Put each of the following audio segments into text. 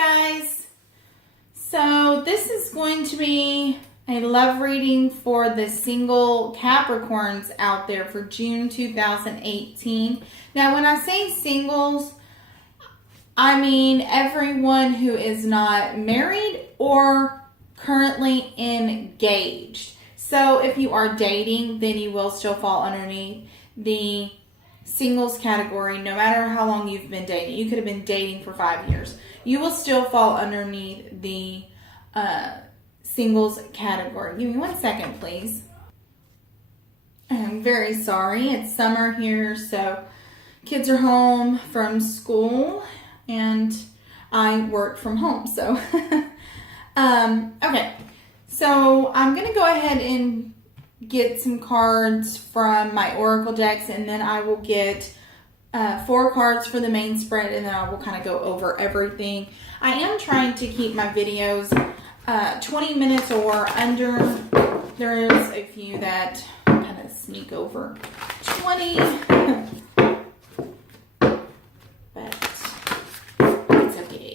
Hi guys! So this is going to be a love reading for the single Capricorns out there for June 2018. Now when I say singles, I mean everyone who is not married or currently engaged. So if you are dating, then you will still fall underneath the singles category, no matter how long you've been dating. You could have been dating for 5 years. You will still fall underneath the singles category. Give me 1 second, please. I'm very sorry. It's summer here, so kids are home from school, and I work from home. So, okay. So I'm going to go ahead and get some cards from my Oracle decks, and then I will get 4 cards for the main spread, and then I will kind of go over everything. I am trying to keep my videos 20 minutes or under. There is a few that kind of sneak over 20, but it's okay.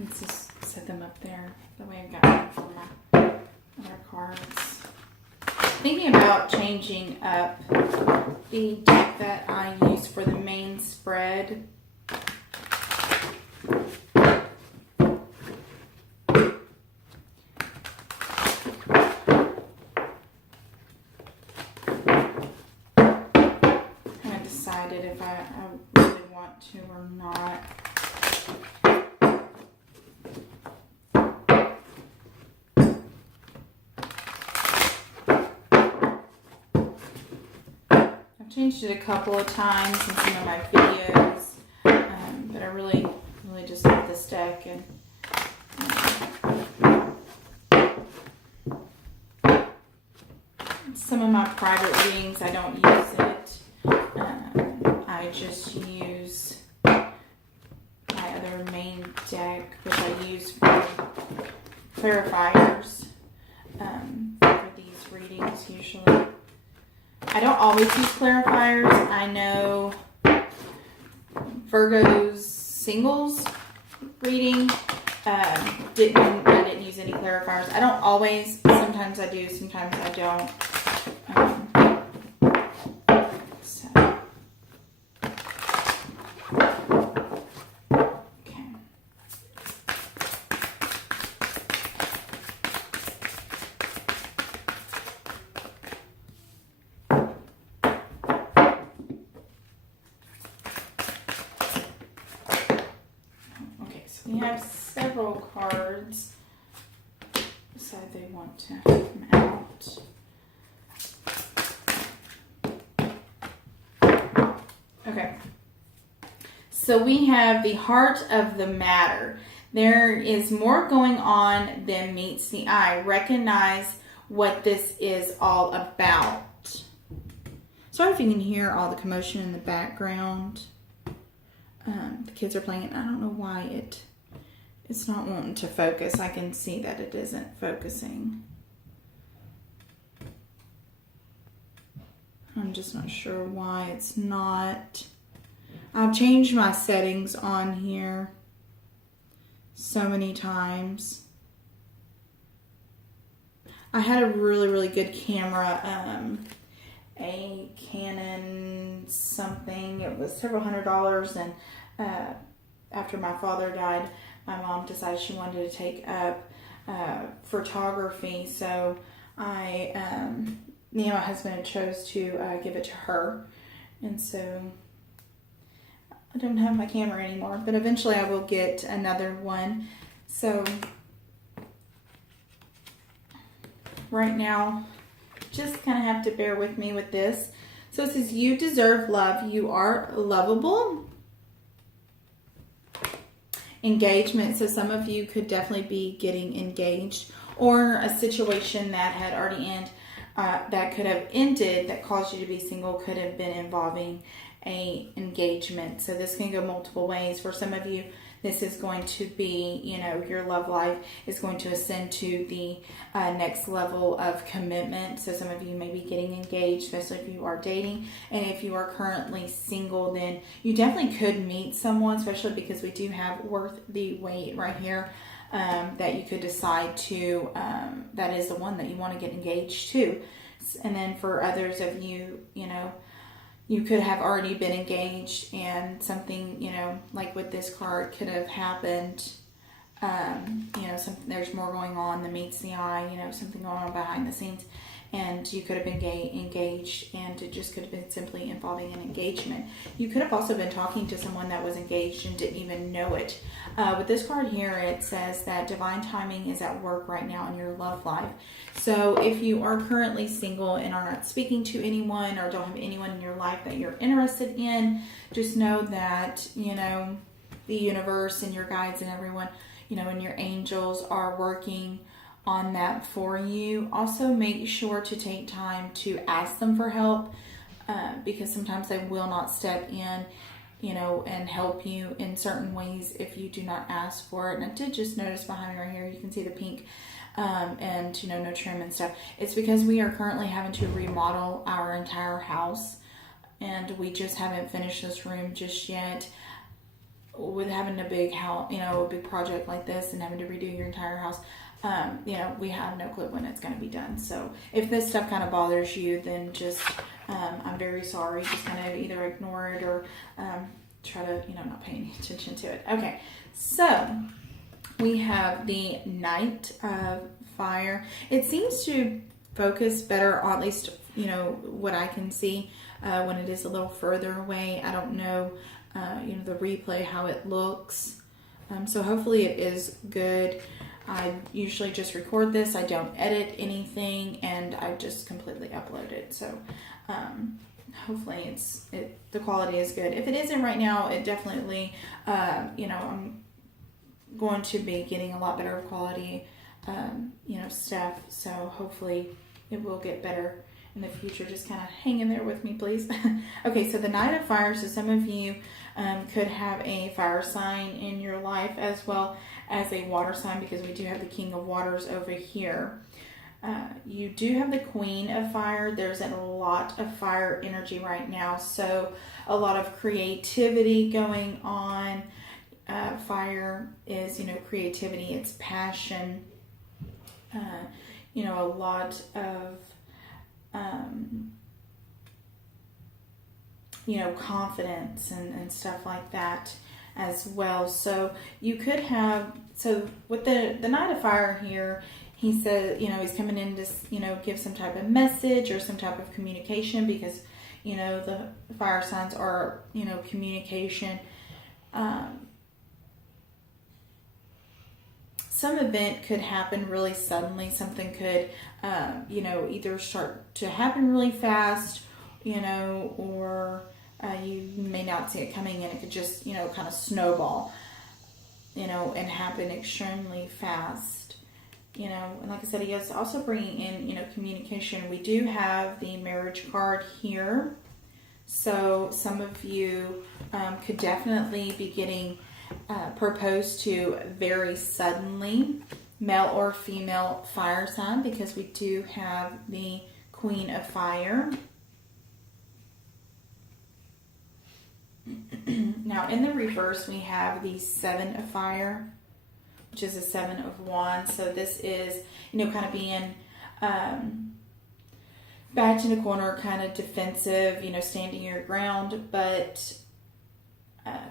Let's just set them up there. That way I've got them for my other cards. Thinking about changing up the deck that I use for the main spread. I haven't decided if I really want to or not. Changed it a couple of times in some of my videos, but I really just love this deck, and some of my private readings I don't use it. I just use my other main deck, which I use for clarifiers for these readings usually. I don't always use clarifiers. I know Virgo's singles reading I didn't use any clarifiers. I don't always. Sometimes I do. Sometimes I don't. We have several cards, so they want to come out. Okay, so we have the heart of the matter. There is more going on than meets the eye. Recognize what this is all about. Sorry if you can hear all the commotion in the background. The kids are playing, and I don't know why it's not wanting to focus. I can see that it isn't focusing. I'm just not sure why it's not. I've changed my settings on here so many times. I had a really good camera, a Canon something. It was several $100s, and after my father died, my mom decided she wanted to take up photography, so me and my husband chose to give it to her, and so I don't have my camera anymore, but eventually I will get another one. So right now, just kind of have to bear with me with this. So it says, you deserve love. You are lovable. Engagement. So some of you could definitely be getting engaged, or a situation that had already ended, that could have ended, that caused you to be single, could have been involving a engagement. So this can go multiple ways. For some of you, this is going to be, your love life is going to ascend to the next level of commitment. So some of you may be getting engaged, especially if you are dating. And if you are currently single, then you definitely could meet someone, especially because we do have worth the wait right here, that you could decide to, that is the one that you want to get engaged to. And then for others of you, you could have already been engaged, and something, like with this card, could have happened. There's more going on than meets the eye, something going on behind the scenes. And you could have been engaged, and it just could have been simply involving an engagement. You could have also been talking to someone that was engaged and didn't even know it. With this card here, it says that divine timing is at work right now in your love life. So if you are currently single and are not speaking to anyone, or don't have anyone in your life that you're interested in, just know that, the universe and your guides and everyone, and your angels are working on that for you. Also, make sure to take time to ask them for help, because sometimes they will not step in, and help you in certain ways if you do not ask for it. And I did just notice behind me right here, you can see the pink, and no trim and stuff. It's because we are currently having to remodel our entire house, and we just haven't finished this room just yet. With having a big house, a big project like this, and having to redo your entire house, we have no clue when it's going to be done. So if this stuff kind of bothers you, then just, I'm very sorry. Just kind of either ignore it, or try to, not pay any attention to it. Okay, so we have the Knight of Fire. It seems to focus better, or at least, what I can see, when it is a little further away. I don't know, the replay, how it looks. So hopefully it is good. I usually just record this. I don't edit anything, and I just completely upload it. So hopefully the quality is good. If it isn't right now, it definitely, I'm going to be getting a lot better quality, stuff. So hopefully it will get better in the future. Just kind of hang in there with me, please. Okay, so the Knight of Fire. So some of you could have a fire sign in your life, as well as a water sign, because we do have the King of Waters over here. You do have the Queen of Fire. There's a lot of fire energy right now, so a lot of creativity going on. Fire is, creativity, it's passion, a lot of confidence and stuff like that as well. So you could have, so with the Knight of Fire here, he said, he's coming in to, give some type of message or some type of communication, because, the fire signs are, communication. Some event could happen really suddenly. Something could, either start to happen really fast, or you may not see it coming, and it could just, kind of snowball, and happen extremely fast. And like I said, he is also bringing in, communication. We do have the Marriage card here. So some of you could definitely be getting proposed to very suddenly, male or female fire sign, because we do have the Queen of Fire. Now in the reverse, we have the Seven of Fire, which is a Seven of Wands. So this is, kind of being backed in a corner, kind of defensive, standing your ground. But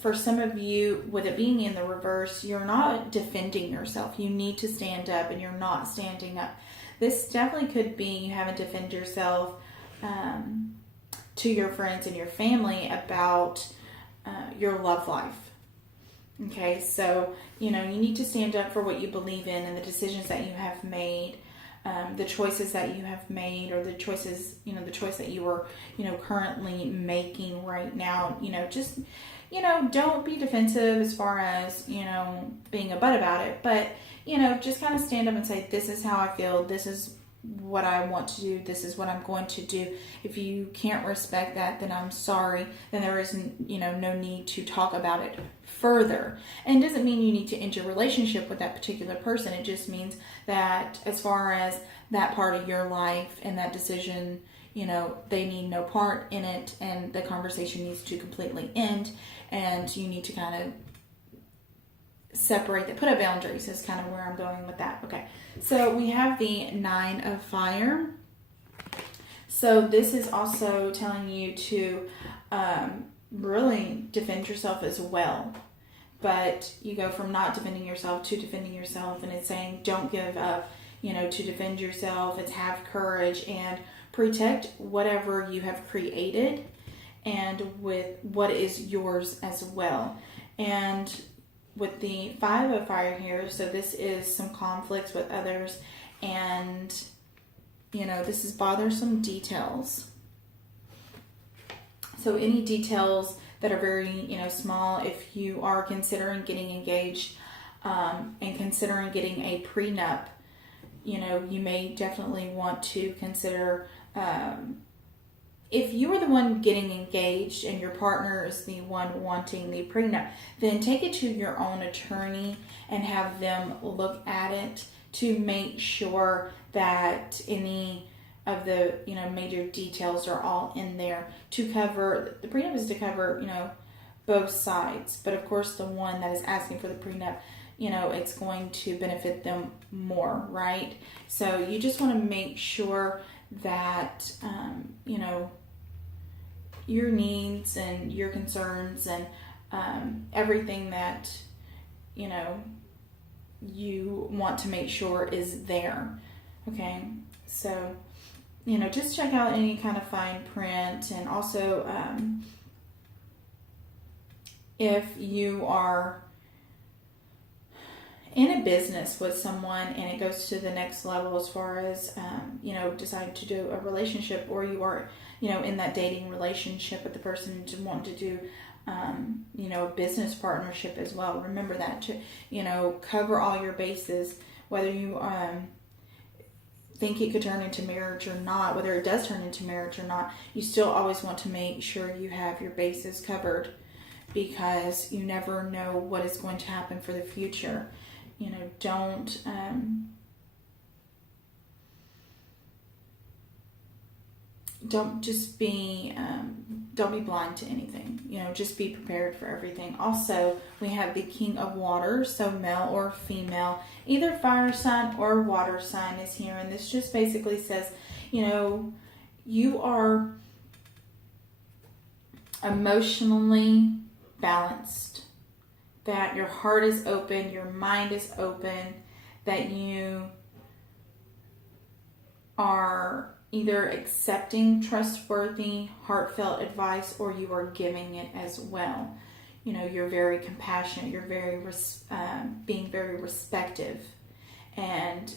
for some of you, with it being in the reverse, you're not defending yourself. You need to stand up, and you're not standing up. This definitely could be you haven't defended yourself to your friends and your family about your love life. Okay, so, you need to stand up for what you believe in and the decisions that you have made, the choices that you have made, or the choices, the choice that you are, currently making right now. Just, don't be defensive as far as, being a butt about it, but, just kind of stand up and say, this is how I feel, this is what I want to do, this is what I'm going to do. If you can't respect that, then I'm sorry. Then there is, no need to talk about it further. And it doesn't mean you need to end your relationship with that particular person. It just means that as far as that part of your life and that decision, they need no part in it, and the conversation needs to completely end, and you need to kind of separate that, put up boundaries is kind of where I'm going with that. Okay, so we have the 9 of Fire. So this is also telling you to really defend yourself as well. But you go from not defending yourself to defending yourself, and it's saying don't give up, to defend yourself. It's have courage and protect whatever you have created and with what is yours as well. And with the 5 of Fire here, so this is some conflicts with others, and this is bothersome details. So any details that are very small, if you are considering getting engaged and considering getting a prenup, you may definitely want to consider, if you are the one getting engaged and your partner is the one wanting the prenup, then take it to your own attorney and have them look at it to make sure that any of the major details are all in there to cover. The prenup is to cover both sides, but of course the one that is asking for the prenup, it's going to benefit them more, right? So you just want to make sure that your needs and your concerns and everything that you want to make sure is there. Okay, so just check out any kind of fine print, and also if you are in a business with someone and it goes to the next level as far as deciding to do a relationship, or you are in that dating relationship with the person to want to do a business partnership as well. Remember that to cover all your bases, whether you think it could turn into marriage or not, whether it does turn into marriage or not, you still always want to make sure you have your bases covered, because you never know what is going to happen for the future. Don't just be don't be blind to anything. Just be prepared for everything. Also, we have the King of Water, so male or female, either fire sign or water sign is here, and this just basically says, you are emotionally balanced, that your heart is open, your mind is open, that you are either accepting trustworthy, heartfelt advice, or you are giving it as well. You're very compassionate, you're very being very respectful, and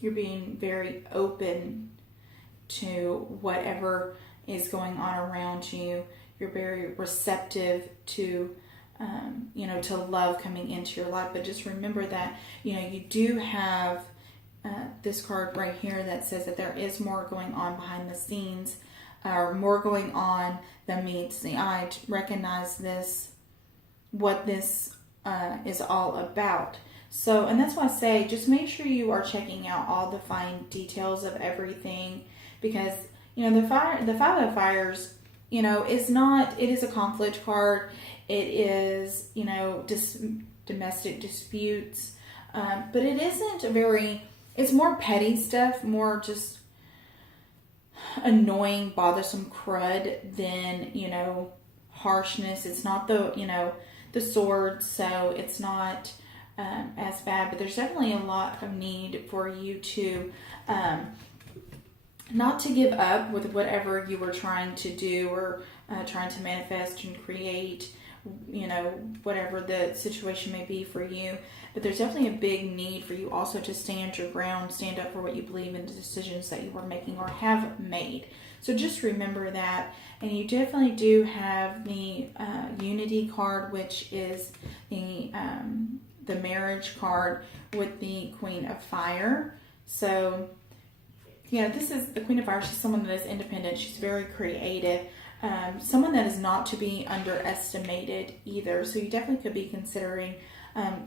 you're being very open to whatever is going on around you. You're very receptive to to love coming into your life. But just remember that you do have this card right here that says that there is more going on behind the scenes, or more going on than meets the eye. To recognize this, what this is all about. So, and that's why I say, just make sure you are checking out all the fine details of everything, because the 5 of Fires, is not. It is a conflict card. It is domestic disputes, but it isn't a very it's more petty stuff, more just annoying, bothersome crud than, you know, harshness. It's not the, you know, the sword, so it's not as bad, but there's definitely a lot of need for you to not to give up with whatever you were trying to do or trying to manifest and create, you know, whatever the situation may be for you. But there's definitely a big need for you also to stand your ground, stand up for what you believe in, the decisions that you are making or have made. So just remember that. And you definitely do have the Unity card, which is the marriage card with the Queen of Fire. So yeah, this is the Queen of Fire. She's someone that is independent. She's very creative. Someone that is not to be underestimated either. So you definitely could be considering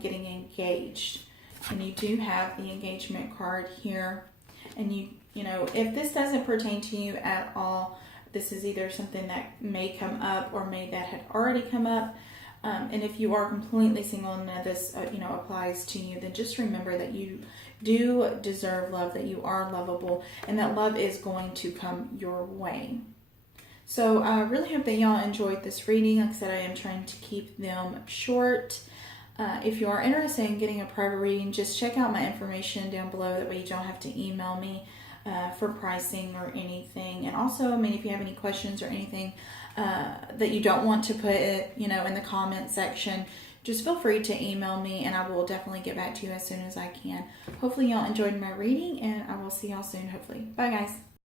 getting engaged. And you do have the engagement card here. And you know, if this doesn't pertain to you at all, this is either something that may come up or may that had already come up. And if you are completely single and none of this, you know, applies to you, then just remember that you do deserve love, that you are lovable, and that love is going to come your way. So I really hope that y'all enjoyed this reading. Like I said, I am trying to keep them short. If you are interested in getting a private reading, just check out my information down below. That way you don't have to email me for pricing or anything. And also, I mean, if you have any questions or anything that you don't want to put it, you know, in the comment section, just feel free to email me and I will definitely get back to you as soon as I can. Hopefully y'all enjoyed my reading and I will see y'all soon, hopefully. Bye guys.